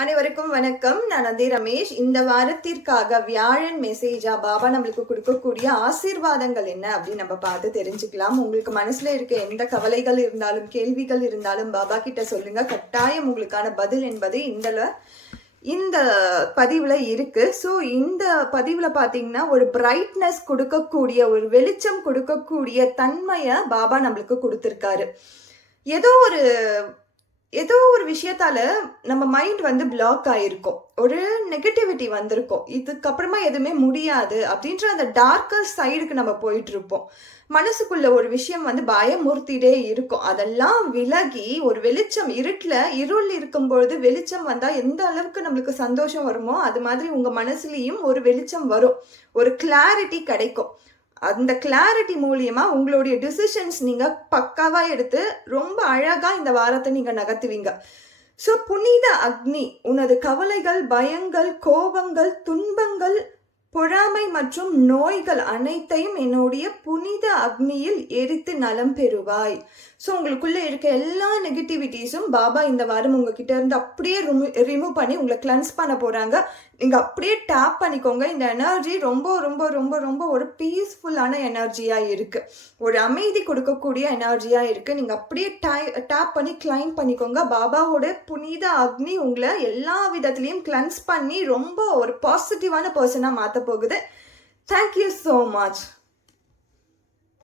அனைவருக்கும் வணக்கம். நான் அதே ரமேஷ். இந்த வாரத்திற்காக வியாழன் மெசேஜா பாபா நம்மளுக்கு கொடுக்கக்கூடிய ஆசீர்வாதங்கள் என்ன அப்படின்னு நம்ம பார்த்து தெரிஞ்சுக்கலாம். உங்களுக்கு மனசுல இருக்க எந்த கவலைகள் இருந்தாலும் கேள்விகள் இருந்தாலும் பாபா கிட்ட சொல்லுங்க. கட்டாயம் உங்களுக்கான பதில் என்பது இந்த இந்த பதிவில் இருக்கு. ஸோ இந்த பதிவில் பார்த்தீங்கன்னா ஒரு பிரைட்னஸ் கொடுக்கக்கூடிய ஒரு வெளிச்சம் கொடுக்கக்கூடிய தன்மையை பாபா நம்மளுக்கு கொடுத்துருக்காரு. ஏதோ ஒரு ஏதோ ஒரு விஷயத்தால நம்ம மைண்ட் வந்து பிளாக் ஆயிருக்கும். ஒரு நெகட்டிவிட்டி வந்திருக்கும். இதுக்கப்புறமா எதுவுமே முடியாது அப்படின்ற அந்த டார்க்கர் சைடுக்கு நம்ம போயிட்டு இருப்போம் மனசுக்குள்ள ஒரு விஷயம் வந்து பயமுறுத்திட்டே இருக்கும். அதெல்லாம் விலகி ஒரு வெளிச்சம் இருட்டில் இருள் இருக்கும்பொழுது வெளிச்சம் வந்தால் எந்த அளவுக்கு நம்மளுக்கு சந்தோஷம் வருமோ அது மாதிரி உங்கள் மனசுலேயும் ஒரு வெளிச்சம் வரும். ஒரு கிளாரிட்டி கிடைக்கும். அந்த கிளாரிட்டி மூலியமாக உங்களுடைய டிசிஷன்ஸ் நீங்கள் பக்காவாக எடுத்து ரொம்ப அழகாக இந்த வாரத்தை நீங்கள் நகர்த்துவீங்க. ஸோ புனித அக்னி உனது கவலைகள் பயங்கள் கோபங்கள் துன்பங்கள் பொறாமை மற்றும் நோய்கள் அனைத்தையும் என்னுடைய புனித அக்னியில் எரித்து நலம் பெறுவாய். ஸோ உங்களுக்குள்ள இருக்க எல்லா நெகட்டிவிட்டிஸும் பாபா இந்த வாரம் உங்ககிட்ட இருந்து அப்படியே ரிமூவ் பண்ணி உங்களை கிளன்ஸ் பண்ண போறாங்க. நீங்க அப்படியே டேப் பண்ணிக்கோங்க. இந்த எனர்ஜி ரொம்ப ரொம்ப ரொம்ப ரொம்ப ஒரு பீஸ்ஃபுல்லான எனர்ஜியா இருக்கு. ஒரு அமைதி கொடுக்கக்கூடிய எனர்ஜியா இருக்கு. நீங்க அப்படியே டேப் பண்ணி கிளைம் பண்ணிக்கோங்க. பாபாவோட புனித அக்னி உங்களை எல்லா விதத்துலேயும் கிளன்ஸ் பண்ணி ரொம்ப ஒரு பாசிட்டிவான பர்சனாக மாற்ற போகுது தேங்க்யூ ஸோ மச்